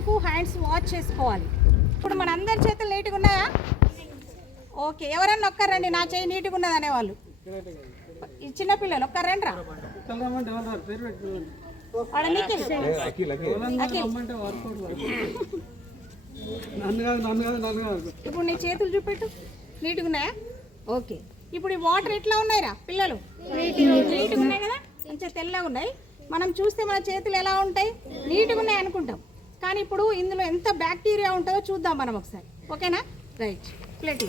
ఎందుకు hands wash చేసుకోవాలి. ఇప్పుడు మన అందరి చేతులు నీట్గా ఉన్నాయా? ఓకే, ఎవరన్నా ఒక్కరండి నా చేయి నీట్గా ఉన్నది అనేవాళ్ళు. ఈ చిన్నపిల్లలు ఒక్కరండి రా. ఇప్పుడు నీ చేతులు చూపెట్టు, నీట్గా ఉన్నాయా? ఓకే, ఇప్పుడు ఈ వాటర్ ఎట్లా ఉన్నాయిరా పిల్లలు? నీట్గా ఉన్నాయి కదా, కొంచెం తెల్లగా ఉన్నాయి. మనం చూస్తే మన చేతులు ఎలా ఉంటాయి? నీట్గా ఉన్నాయి అనుకుంటాం, కానీ ఇప్పుడు ఇందులో ఎంత బ్యాక్టీరియా ఉంటుందో చూద్దాం మనం ఒకసారి. ఓకేనా? రైట్, ప్లేట్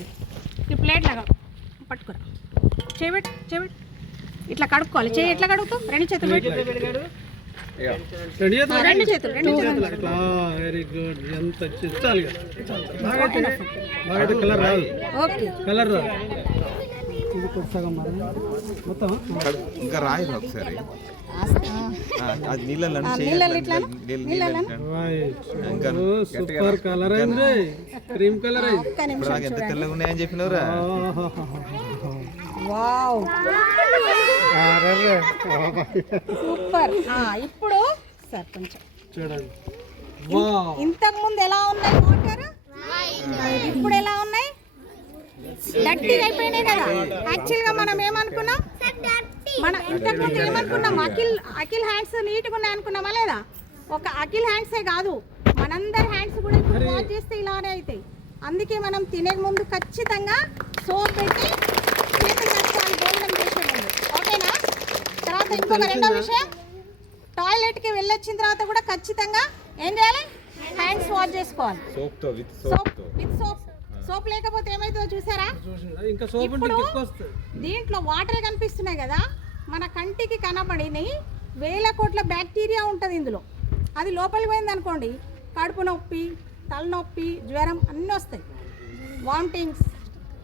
ఈ ప్లేట్ లాగా పట్టుకురా, చేయబెట్టు చేయబెట్టు, ఇట్లా కడుక్కోవాలి. చేయి ఎట్లా కడుగుతావు? రెండు చేతులు రెండు చేతులు వెరీ గుడ్. ఎంత చిచ్చాలి కలర్ రాదు, ఓకే కలర్ రాదు. ఇది కొత్తగా మొత్తం ఇంకా రాయరు ఒకసారి సూపర్ కలర్ అయింది, క్రీమ్ కలర్ అయింది. ఎంత తెల్లగా ఉన్నాయని చెప్పినవరా? సూపర్. ఇప్పుడు సార్ కొంచెం చూడండి, ఇంతకు ముందు ఎలా ఉన్నాయి వాటర్, ఇప్పుడు ఎలా ఉన్నాయి? గట్టిగా అయిపోయినాయి కదా. యాక్చువల్గా మనం ఏమనుకున్నాం, ఇంతకు ముందు ఏమనుకున్నాం, అఖిల్ హ్యాండ్స్ నీట్గా ఉన్నాయి అనుకున్నామా లేదా? ఒక అఖిల్ హ్యాండ్సే కాదు, మనందరి హ్యాండ్స్ కూడా ఇప్పుడు వాష్ చేస్తే ఇలానే అవుతాయి. అందుకే మనం తినే ముందు ఖచ్చితంగా సోప్ పెట్టి చేతులు కట్టుకోవాలి భోజనం చేసే ముందు. ఓకేనా? తర్వాత ఇంకొక రెండో విషయం, టాయిలెట్కి వెళ్ళొచ్చిన తర్వాత కూడా ఖచ్చితంగా ఏం చేయాలి? హ్యాండ్స్ వాష్ చేసుకోవాలి. విత్ సోప్ లేకపోతే ఏమైతుందో చూసారా? ఇప్పుడు దీంట్లో వాటర్ కనిపిస్తున్నాయి కదా, మన కంటికి కనబడిని వేల కోట్ల బ్యాక్టీరియా ఉంటుంది ఇందులో. అది లోపలికి పోయింది అనుకోండి, కడుపు నొప్పి, తలనొప్పి, జ్వరం అన్నీ వస్తాయి, వామిటింగ్స్.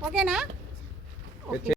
ఓకేనా? ఓకే.